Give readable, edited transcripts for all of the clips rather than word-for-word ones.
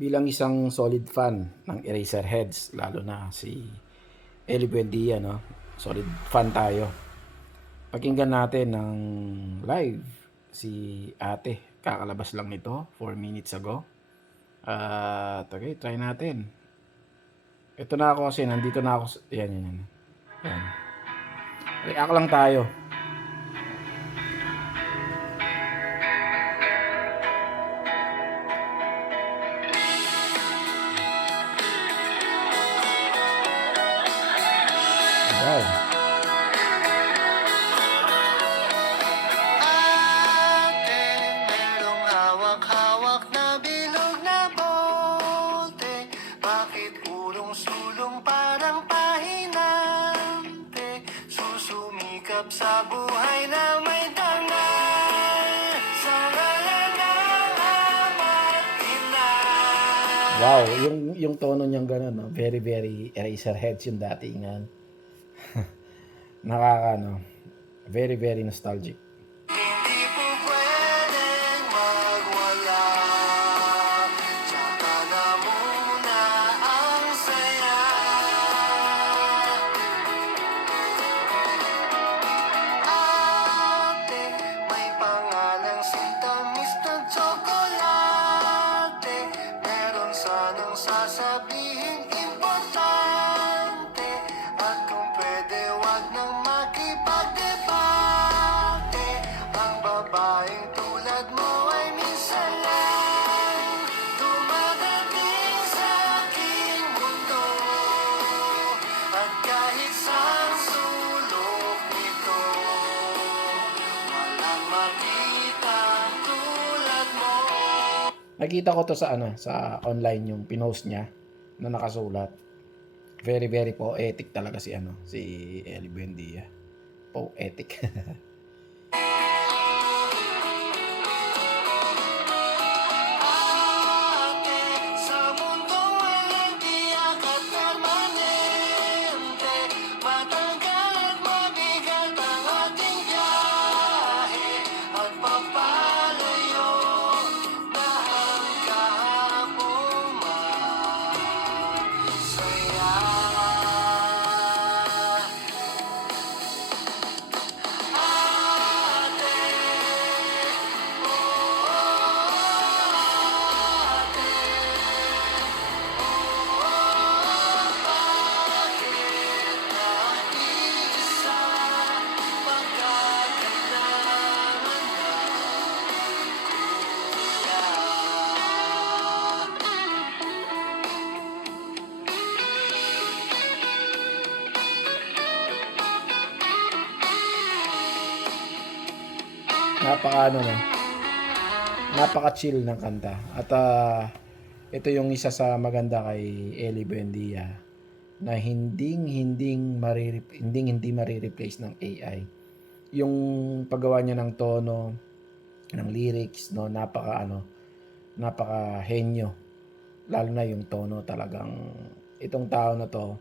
Bilang isang solid fan ng Eraserheads, lalo na si Eli Buendia, no? Solid fan tayo. Pakinggan natin ng live si ate. Kakalabas lang nito 4 minutes ago. At okay, try natin. Ito na ako kasi nandito na ako. Yan, yan, yan. Yan. React lang tayo. Wow. Ate, merong hawak-hawak na bilog na bote. Bakit ulong-sulong parang pahinante? Susumikap sa buhay na may dangal. Sa ngalan ng ama't ina. Wow, yung tono niyang gano'n, no? Very very Eraserheads yung datingan. No, very very nostalgic. Hindi po pwedeng magwala. Tsaka na muna ang saya. Ate, may pangalang sintamis na tsokolate. Meron sanang sasabihing importante. At kung pwede, wag nang makipagdebate. Ang babaeng tulad mo ay minsan lang dumadating sa aking mundo. At kahit saan sulok nito, walang makita tulad mo. Nakita ko to sa sa online yung pinost niya na nakasulat. Very very poetic talaga si si Eli Buendia. Poetic. Ate, sa mundong walang tiyak at permanente, matanggal at mabigat ang ating biyahe. At papalayo na ang kahapong masaya. Ate, Napaka napaka-chill ng kanta. At ito yung isa sa maganda kay Eli Buendia na hindi mare-replace ng AI. Yung paggawa niya ng tono, ng lyrics, no, napaka henyo. Lalo na yung tono talagang itong tao na to,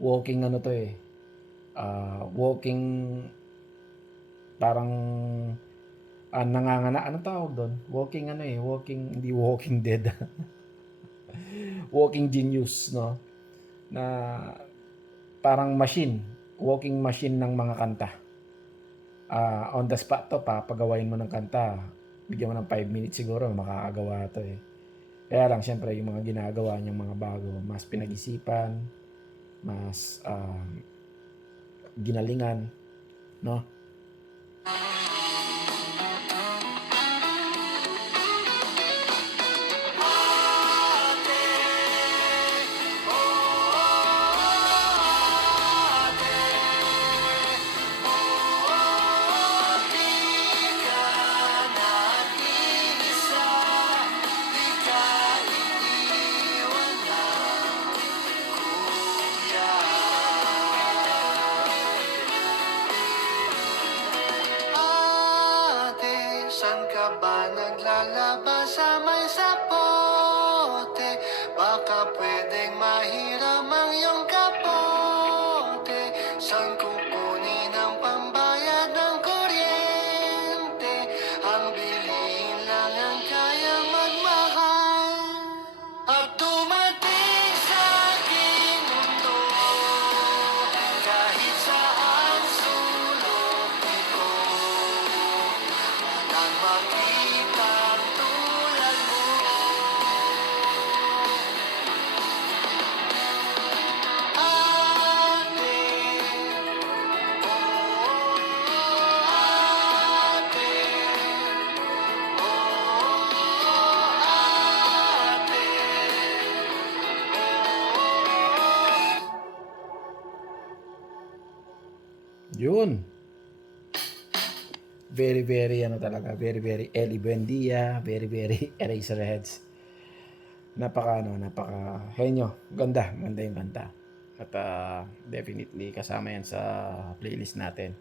walking to walking parang nangangana, anong tawag doon? Walking walking, hindi walking dead. Walking genius, no? Na parang machine, walking machine ng mga kanta. On the spot to, papagawain mo ng kanta, bigyan mo ng 5 minutes siguro, makakagawa to eh. Kaya lang, syempre, yung mga ginagawa niyang mga bago, mas pinag-isipan, mas ginalingan, no? San ka ba naglalaba sa may sapote? Baka pwedeng mahiram ang iyong kapote. San kukunin ang pambayad ng kuryente? Ang bilihin lang ang kaya magmahal. At Yun. Very, very, ano talaga, very, very Eli Buendia, very, very Eraserheads. Napaka henyo. Ganda yung kanta. At definitely kasama yan sa playlist natin.